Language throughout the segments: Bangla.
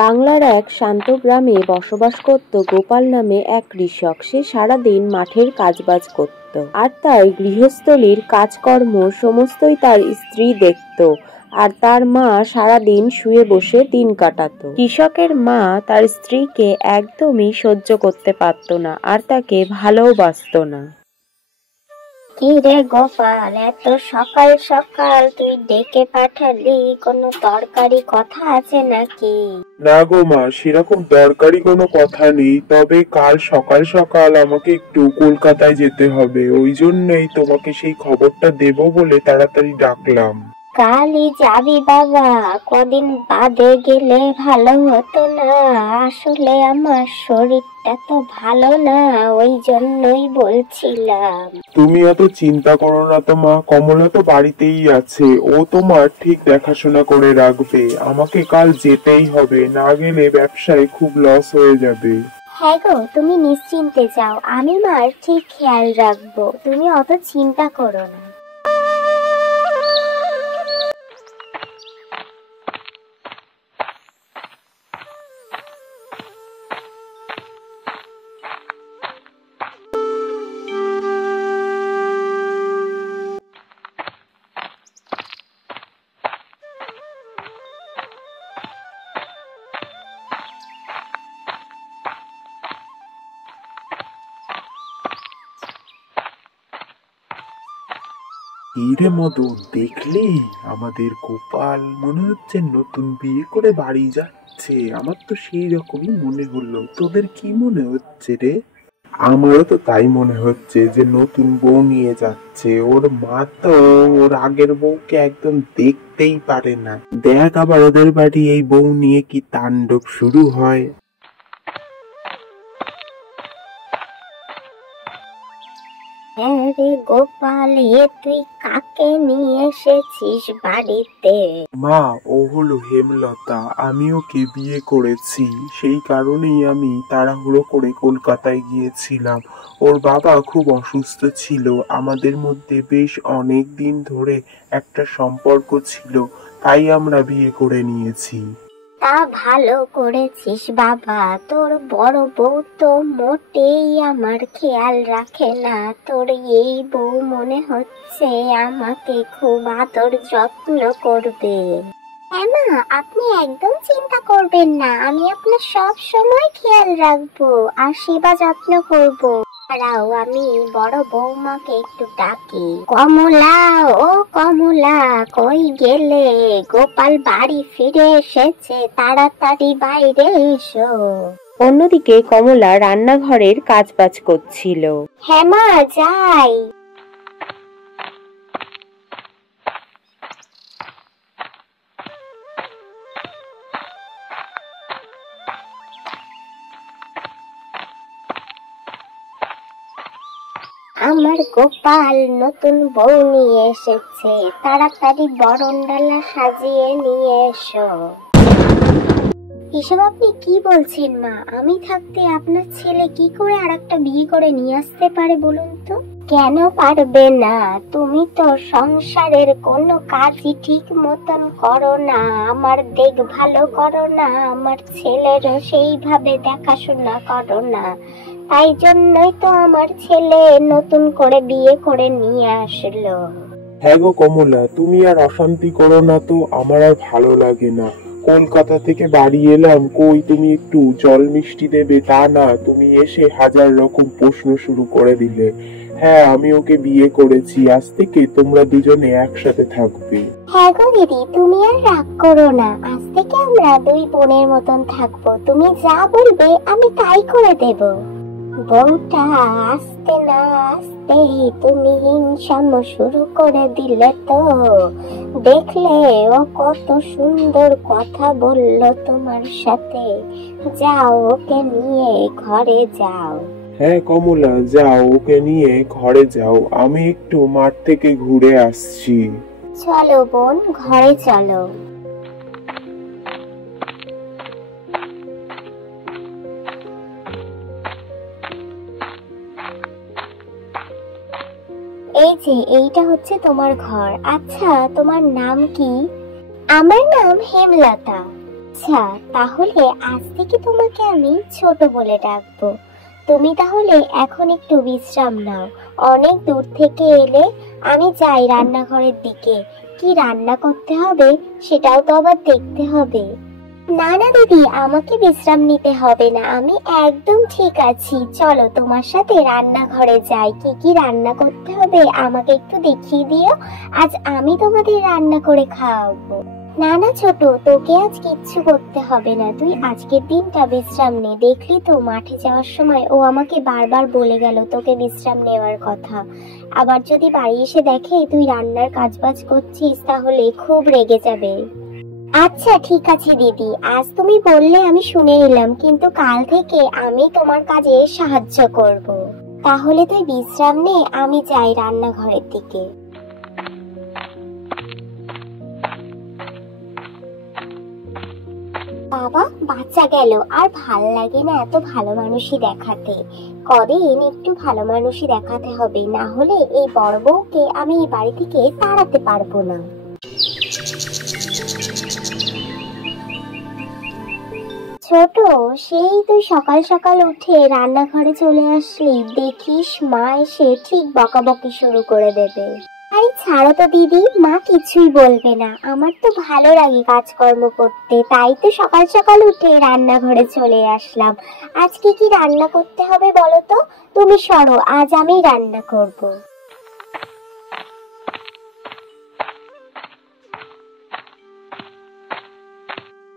বাংলার এক শান্ত গ্রামে বসবাস করত গোপাল নামে এক কৃষক। সে সারাদিন মাঠের কাজবাজ করত, আর তার গৃহস্থলীর কাজকর্ম সমস্তই তার স্ত্রী দেখত, আর তার মা সারাদিন শুয়ে বসে দিন কাটাতো। কৃষকের মা তার স্ত্রীকে একদমই সহ্য করতে পারত না, আর তাকে ভালোবাসতো না। কি রে গোপাল, এত সকাল সকাল তুই ডেকে পাঠালি? কোনো দরকারি কথা আছে নাকি? না গো মা, সেরকম দরকারি কোনো কথা নেই, তবে কাল সকাল সকাল আমাকে একটু কলকাতায় যেতে হবে, ওই জন্যই তোমাকে সেই খবরটা দেব বলে তাড়াতাড়ি ডাকলাম। কালই যাবি বাবা? কদিন বাদে গেলে ভালো হতো না? আসলে আমার শরীরটা তো ভালো না, ওই জন্যই বলছিলাম। তুমি এত চিন্তা করো না তো মা, কমলা তো বাড়িতেই আছে, ও তোমার ঠিক দেখাশোনা করে রাখবে। আমাকে কাল যেতেই হবে, না গেলে ব্যবসায় খুব লস হয়ে যাবে। হ্যাঁ গো, তুমি নিশ্চিন্তে যাও, আমি মার ঠিক খেয়াল রাখবো, তুমি অত চিন্তা করো না। রে মদন, দেখলি আমাদের গোপাল মনে হচ্ছে নতুন বিয়ে করে বাড়ি যাচ্ছে। আমার তো সেই রকমই মনে হলো, তোদের কি মনে হচ্ছে রে? আমারও তো তাই মনে হচ্ছে যে নতুন বউ নিয়ে যাচ্ছে। ওর মা তো ওর আগের বউকে একদম দেখতেই পারে না। দেখ আবার ওদের বাড়ি এই বউ নিয়ে কি তাণ্ডব শুরু হয়। হ্যাঁ রে গোপাল, তুই কাকে নিয়ে এসেছিস বাড়িতে? মা, ও হলো হেমলতা, আমি ওকে বিয়ে করেছি, সেই কারণেই আমি তাড়াহুড়ো করে কলকাতায় গিয়েছিলাম। ওর বাবা খুব অসুস্থ ছিল, আমাদের মধ্যে বেশ অনেক দিন ধরে একটা সম্পর্ক ছিল, তাই আমরা বিয়ে করে নিয়েছি। তা ভালো করেছিস বাবা, তোর বড় বউ তো মোটেই আমার খেয়াল রাখে না। তোর এই বউ মনে হচ্ছে আমাকে খুব আদর যত্ন করবে। হ্যাঁ মা, আপনি একদম চিন্তা করবেন না, আমি আপনার সব সময় খেয়াল রাখবো আর সেবা যত্ন করবো। দাঁড়াও, আমি বড় বৌমাকে একটু ডাকি। কমলা, ও কমলা, কই গেলে? গোপাল বাড়ি ফিরে এসেছে, তাড়াতাড়ি বাইরে এসো। অন্যদিকে কমলা রান্নাঘরের কাজবাজ করছিল। হ্যাঁ মা, যাই। আমার গোপাল নতুন বউ নিয়ে এসেছে, তাড়াতাড়ি বরণডালা সাজিয়ে নিয়ে এসো। এসব আপনি কি বলছেন মা? আমি থাকতে আপনার ছেলে কি করে আরেকটা বিয়ে করে নিয়ে আসতে পারে বলুন তো? কেন পারবে না? তুমি তো সংসারের কোনো কাজই ঠিক মতন করো না, আমার দেখভালও করো না, আমার ছেলেরও সেইভাবে দেখাশোনা করো না, তাই জন্যই তো আমার ছেলে নতুন করে বিয়ে করে নিয়ে আসলো। হ্যাঁ গো কমলা, তুমি আর অশান্তি করো না তো, আমার আর ভালো লাগে না। কলকাতা থেকে বাড়ি এলাম, কই তুমি একটু জল মিষ্টি দেবে তা না, তুমি এসে হাজার রকম প্রশ্ন শুরু করে দিলে। হ্যাঁ, আমি ওকে বিয়ে করেছি, আজ থেকে তোমরা দুজনে একসাথে থাকবে। হ্যাঁ গো দিদি, তুমি আর রাগ করো না, আজ থেকে আমরা দুই বোনের মতন থাকবো, তুমি যা বলবে আমি তাই করে দেব। বউটা আসতে না আসতেই তুমি হিংসাম শুরু করে দিলে তো। দেখলে ও কত সুন্দর কথা বললো তোমার সাথে। যাও, ওকে নিয়ে ঘরে যাও। হ্যাঁ কমলা, যাও ওকে নিয়ে ঘরে যাও, আমি একটু মাঠ থেকে ঘুরে আসছি। চলো বোন, ঘরে চলো। এই যে, এইটা হচ্ছে তোমার ঘর। আচ্ছা, তোমার নাম কি? আমার নাম হেমলতা। আচ্ছা, তাহলে আজ থেকে তোমাকে আমি ছোট বলে ডাকবো। তুমি তাহলে এখন একটু বিশ্রাম নাও। অনেক দূর থেকে এলে, আমি যাই রান্নাঘরের দিকে। কি রান্না করতে হবে সেটাও তো আবার দেখতে হবে। না না দিদি, আমাকে বিশ্রাম নিতে হবে না, আমি একদম ঠিক আছি। চলো তোমার সাথে রান্নাঘরে যাই। কি কি রান্না করতে হবে আমাকে একটু দেখিয়ে দিও, আজ আমি তোমাদের রান্না করে খাওয়াবো। না না ছোট, তোকে আজ কিচ্ছু করতে হবে না, তুই আজকের দিনটা বিশ্রাম নে। দেখলি তো মাঠে যাওয়ার সময় ও আমাকে বারবার বলে গেল তোকে বিশ্রাম নেওয়ার কথা। আবার যদি বাড়ি এসে দেখে তুই রান্নার কাজবাজ করছিস তাহলে খুব রেগে যাবে। আচ্ছা ঠিক আছে দিদি, আজ তুমি বললে আমি শুনে এলাম, কিন্তু কাল থেকে আমি তোমার কাজে সাহায্য করব। তাহলে তুই বিশ্রাম নে, আমি যাই রান্নাঘরের দিকে। বাবা, বাচ্চা গেল, আর ভাল লাগে না এত ভালো মানুষই দেখাতে। কদিন একটু ভালো মানুষই দেখাতে হবে, না হলে এই বড় বউকে আমি এই বাড়ি থেকে তাড়াতে পারবো না। ছোট, সেই তুই সকাল সকাল উঠে রান্নাঘরে চলে আসলি, দেখিস মা এসে ঠিক বকাবকি শুরু করে দেবে। আরে ছাড়ো তো দিদি, মা কিছুই বলবে না, আমার তো ভালো লাগে কাজকর্ম করতে, তাই তো সকাল সকাল উঠে রান্নাঘরে চলে আসলাম। আজকে কি রান্না করতে হবে বলো তো? তুমি সরো, আজ আমি রান্না করব।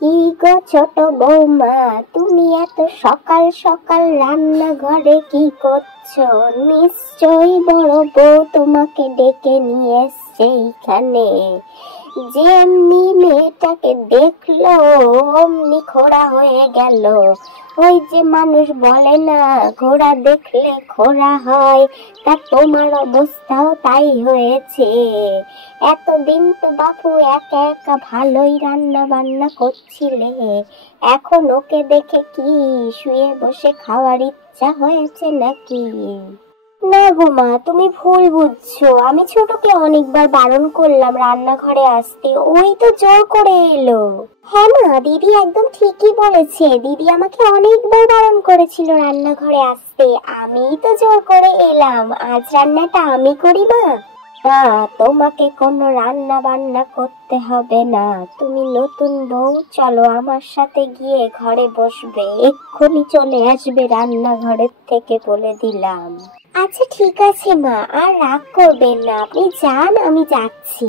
কি গো ছোট বৌমা, তুমি এত সকাল সকাল রান্নাঘরে কি করছো? নিশ্চয়ই বড় বউ তোমাকে ডেকে নিয়ে এসছে এইখানে। যেমনি মেয়েটাকে দেখলো অমনি খোড়া হয়ে গেল। ওই যে মানুষ বলে না, ঘোড়া দেখলে খোড়া হয়, তা তোমার অবস্থাও তাই হয়েছে। এতদিন তো বাপু একা একা ভালোই রান্না বান্না করছিলে, এখন ওকে দেখে কি শুয়ে বসে খাওয়ার ইচ্ছা হয়েছে নাকি? না গো মা, তুমি ভুল বুঝছো, আমি ছোটকে অনেকবার বারণ করলাম রান্নাঘরে আসতে, ওই তো জোর করে এলো। হ্যাঁ মা, দিদি একদম ঠিকই বলেছে, দিদি আমাকে অনেকবার বারণ করেছিল রান্নাঘরে আসতে, আমিই তো জোর করে এলাম। আজ রান্নাটা আমি করি মা। না, তোমাকে কোনো রান্না বান্না করতে হবে না, তুমি নতুন বউ, চলো আমার সাথে গিয়ে ঘরে বসবে, এক্ষুনি চলে আসবে রান্নাঘরের থেকে বলে দিলাম। আচ্ছা ঠিক আছে মা, আর রাগ করবেন না, আপনি যান, আমি যাচ্ছি।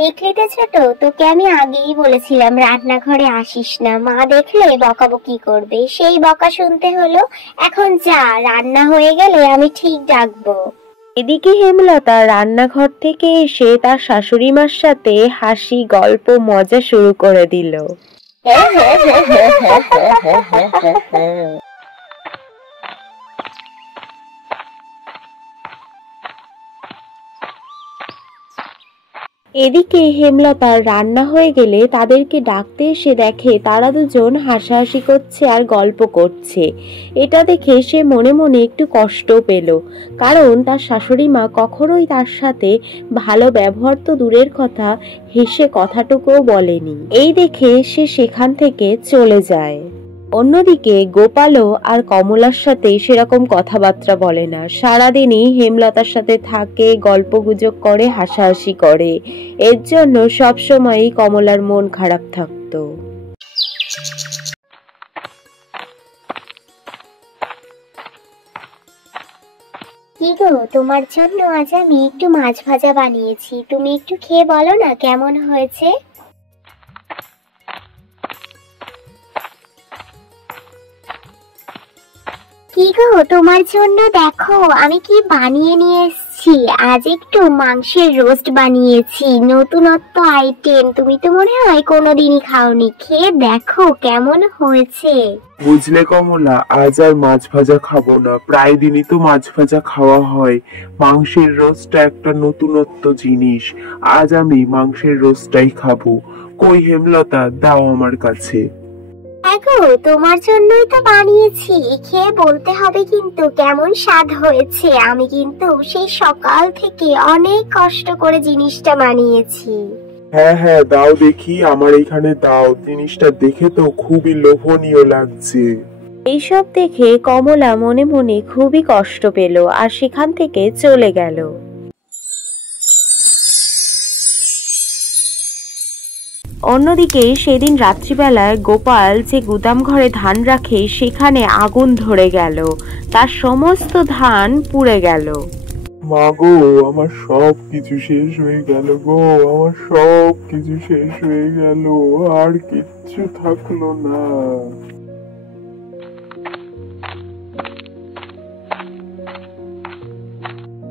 দেখলি তো ছোট, তোকে আমি আগেই বলেছিলাম রান্নাঘরে আসিস না, মা দেখলে বকাবকি করবে, সেই বকা শুনতে হলো। এখন যা, রান্না হয়ে গেলে আমি ঠিক ডাকবো। এদিকে হেমলতা রান্নাঘর থেকে এসে তার শাশুড়ি মার সাথে হাসি গল্প মজা শুরু করে দিল। এদিকে হেমলতার রান্না হয়ে গেলে তাদেরকে ডাকতে এসে দেখে তারা দুজন হাসাহাসি করছে আর গল্প করছে। এটা দেখে সে মনে মনে একটু কষ্ট পেল, কারণ তার শাশুড়ি মা কখনোই তার সাথে ভালো ব্যবহার তো দূরের কথা, হেসে কথাটুকুও বলেনি। এই দেখে সে সেখান থেকে চলে যায়। অন্যদিকে গোপালও আর কমলার সাথে সেরকম কথাবার্তা বলে না, সারাদিনই হেমলতার সাথে থাকে, গল্পগুজব করে, হাসাহাসি করে। এর জন্য সবসময়ই কমলার মন খারাপ থাকতো। কি গো, তোমার জন্য আজ আমি একটু মাছ ভাজা বানিয়েছি, তুমি একটু খেয়ে বলো না কেমন হয়েছে। কি গো, তোমার জন্য দেখো আমি কি বানিয়ে নিয়ে এসেছি। আজ একটু মাংসের রোস্ট বানিয়েছি, নতুনত্ব আইটেম, তুমি তো মনে হয় কোনোদিনই খাওনি, খেয়ে দেখো কেমন হয়েছে। বুঝলে কমলা, আজ আর মাছ ভাজা খাবো না, প্রায় দিনই তো মাছ ভাজা খাওয়া হয়, মাংসের রোস্টটা একটা নতুনত্ব জিনিস, আজ আমি মাংসের রোস্টটাই খাবো। কই হেমলতা, দাও আমার কাছে। দেখো, তোমার জন্যই তো বানিয়েছি, খেয়ে বলতে হবে কিন্তু কেমন স্বাদ হয়েছে। আমি কিন্তু সেই সকাল থেকে অনেক কষ্ট করে জিনিসটা বানিয়েছি। হ্যাঁ হ্যাঁ, দাও দেখি, আমার এখানে দাও। জিনিসটা দেখে তো খুবই লোভনীয় লাগছে। এইসব দেখে কমলা মনে মনে খুবই কষ্ট পেল আর সেখান থেকে চলে গেল। অন্যদিকে সেদিন রাত্রিবেলায় গোপাল যে গুদাম ঘরে ধান রাখে সেখানে আগুন ধরে গেল, তার সমস্ত ধান পুড়ে গেল। মা গো, আমার সব কিছু শেষ হয়ে গেল গো, আমার সব কিছু শেষ হয়ে গেল, আর কিচ্ছু থাকলো না।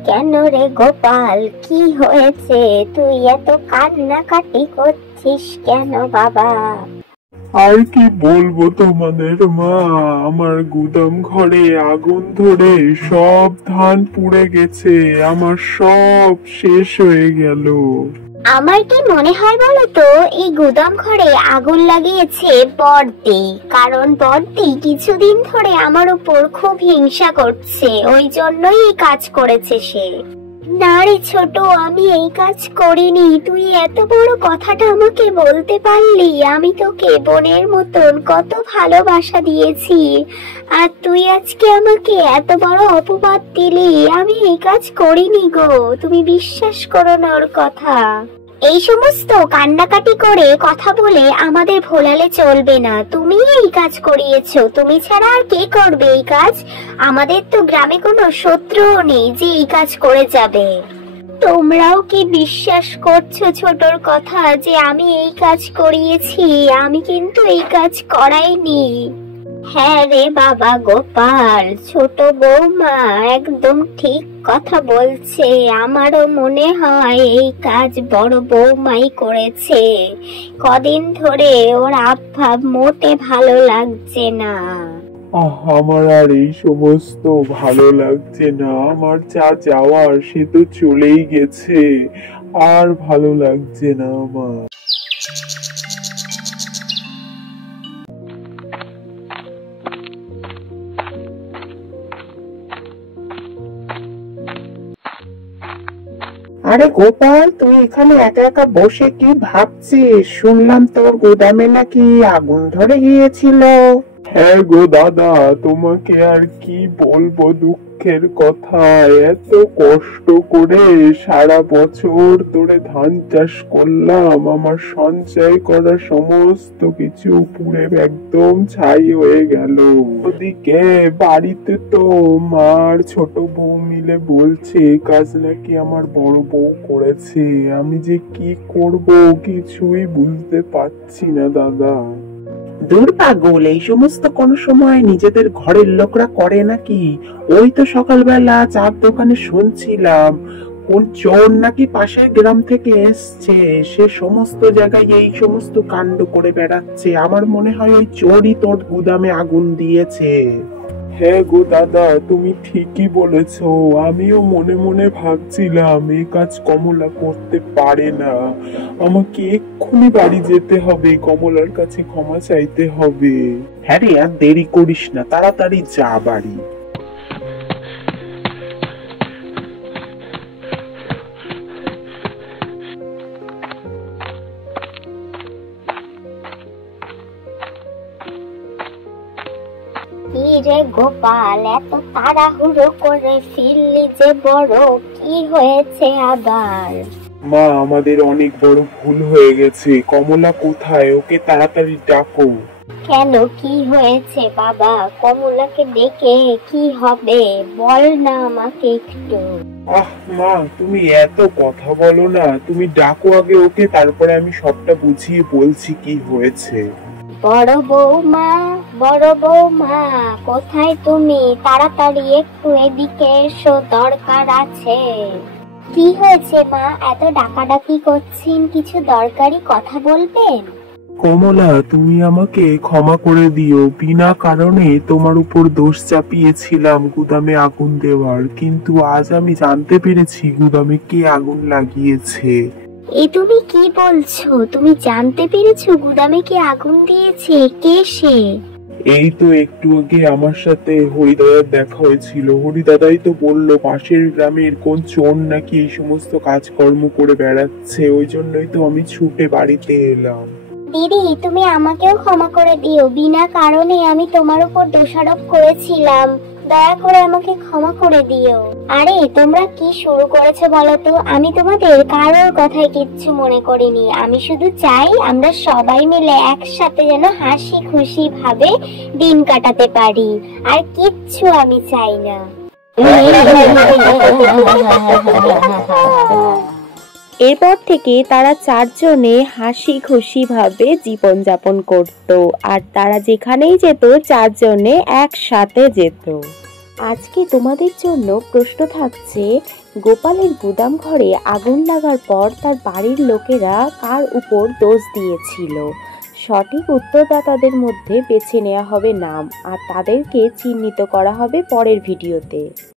কেন রে গোপাল, কি হয়েছে? তুই এত কান্নাকাটি করছিস কেন বাবা? আর কি বলবো তোমাদের মা, আমার গুদাম ঘরে আগুন ধরে সব ধান পুড়ে গেছে, আমার সব শেষ হয়ে গেল। আমার কি মনে হয় বলো তো, এই গুদাম ঘরে আগুন লাগিয়েছে বড়দি। কারণ বড়দি কিছুদিন ধরে আমার উপর খুব হিংসা করছে, ওই জন্যই এই কাজ করেছে সে। না রে ছোট, আমি এই কাজ করিনি। তুই এত বড় কথাটা আমাকে বলতে পারলি? আমি তোকে বোনের মতন কত ভালোবাসা দিয়েছি, আর তুই আজকে আমাকে এত বড় অপবাদ দিলি। আমি এই কাজ করিনি গো, তুমি বিশ্বাস করো না ওর কথা। এই সমস্ত কান্নাকাটি করে কথা বলে আমাদের ভোলালে চলবে না। তুমি এই কাজ করিয়েছো, তুমি ছাড়া আর কে করবে এই কাজ? আমাদের তো গ্রামে কোনো শত্রুও নেই যে এই কাজ করে যাবে। তোমরাও কি বিশ্বাস করছো ছোটর কথা যে আমি এই কাজ করিয়েছি? আমি কিন্তু এই কাজ করাইনি। হ্যাঁ রে বাবা গোপাল, ছোট বৌমা একদম ঠিক কথা বলছে। আমারও মনে হয় এই কাজ বড় বৌমাই করেছে। কদিন ধরে ওর আবভাব মোটে ভালো লাগছে না। আমার আর এই সমস্ত ভালো লাগছে না। আমার যা যাওয়ার সে তো চলেই গেছে, আর ভালো লাগছে না আমার। আরে গোপাল, তুই এখানে একা একা বসে কি ভাবছিস? শুনলাম তোর গুদামে নাকি আগুন ধরে গিয়েছিল। হ্যাঁ গো দাদা, তোমাকে আর কি বলবো দুঃখের কথা। এত কষ্ট করে সারা বছর ধরে ধান চাষ করলাম, আমার সঞ্চয় করা সমস্ত কিছু পুড়ে একদম ছাই হয়ে গেল। ওদিকে বাড়িতে তো মার ছোট বউ মিলে বলছে কাজ নাকি আমার বড় বউ করেছে। আমি যে কি করব কিছুই বুঝতে পারছি না দাদা। দূর পাগল, এই সমস্ত কোন সময় নিজেদের ঘরের লোকরা করে নাকি? ওই তো সকালবেলা চার দোকানে শুনছিলাম কোন চোর নাকি পাশের গ্রাম থেকে এসছে, সে সমস্ত জায়গায় এই সমস্ত কাণ্ড করে বেড়াচ্ছে। আমার মনে হয় ওই চোরই তোর গুদামে আগুন দিয়েছে। হ্যাঁ গো দাদা, তুমি ঠিকই বলেছ। আমিও মনে মনে ভাবছিলাম এই কাজ কমলা করতে পারে না। আমাকে এক্ষুনি বাড়ি যেতে হবে, কমলার কাছে ক্ষমা চাইতে হবে। হ্যাঁ রে, আর দেরি করিস না, তাড়াতাড়ি যা বাড়ি। কি রে গোপাল, এত তাড়াহুড়ো করে ফিরলি যে বড়, কি হয়েছে আবার? মা, আমাদের অনেক বড় ভুল হয়ে গেছে। কমলা কোথায়? ওকে তাড়াতাড়ি ডাকো। কেন, কি হয়েছে বাবা? কমলাকে ডেকে কি হবে, বল না আমাকে একটু। আহ মা, তুমি এত কথা বলো না, তুমি ডাকো আগে ওকে, তারপরে আমি সবটা বুঝিয়ে বলছি কি হয়েছে। বড় বৌমা, বড় বৌমা, কোথায় তুমি? তাড়াতাড়ি একটু এদিকে এসো, দরকার আছে। কি হয়েছে মা, এত ডাকাডাকি করছেন? কিছু দরকারি কথা বলবেন? কমলা, তুমি আমাকে ক্ষমা করে দিও। বিনা কারণে তোমার উপর দোষ চাপিয়েছিলাম গুদামে আগুন দেওয়ার, কিন্তু আজ আমি জানতে পেরেছি গুদামে কে আগুন লাগিয়েছে। এই তুমি কি বলছো? তুমি জানতে পেরেছো গুদামে কে আগুন দিয়েছে? কে সে? এই তো একটু আগে আমার সাথে হরিদাদার দেখা হয়েছিল। হরিদাদাই তো বললো পাশের গ্রামের কোন চোর নাকি এই সমস্ত কাজকর্ম করে বেড়াচ্ছে, ওই জন্যই তো আমি ছুটে বাড়িতে এলাম। দিদি, তুমি আমাকেও ক্ষমা করে দিও, বিনা কারণে আমি তোমার উপর দোষারোপ করেছিলাম। দয়া করে আমাকে ক্ষমা করে দিও। আরে তোমরা কি শুরু করেছো বলো তো? আমি তোমাদের কারোর কথায় কিচ্ছু মনে করিনি। আমি শুধু চাই আমরা সবাই মিলে একসাথে যেন হাসি খুশি ভাবে দিন কাটাতে পারি, আর কিচ্ছু আমি চাই না। এরপর থেকে তারা চারজনে হাসি খুশি ভাবে জীবনযাপন করত, আর তারা যেখানেই যেত চারজনে একসাথে যেত। আজকে তোমাদের জন্য প্রশ্ন থাকছে, গোপালের গুদাম ঘরে আগুন লাগার পর তার বাড়ির লোকেরা কার উপর দোষ দিয়েছিল? সঠিক উত্তরদাতাদের মধ্যে বেছে নেওয়া হবে নাম, আর তাদেরকে চিহ্নিত করা হবে পরের ভিডিওতে।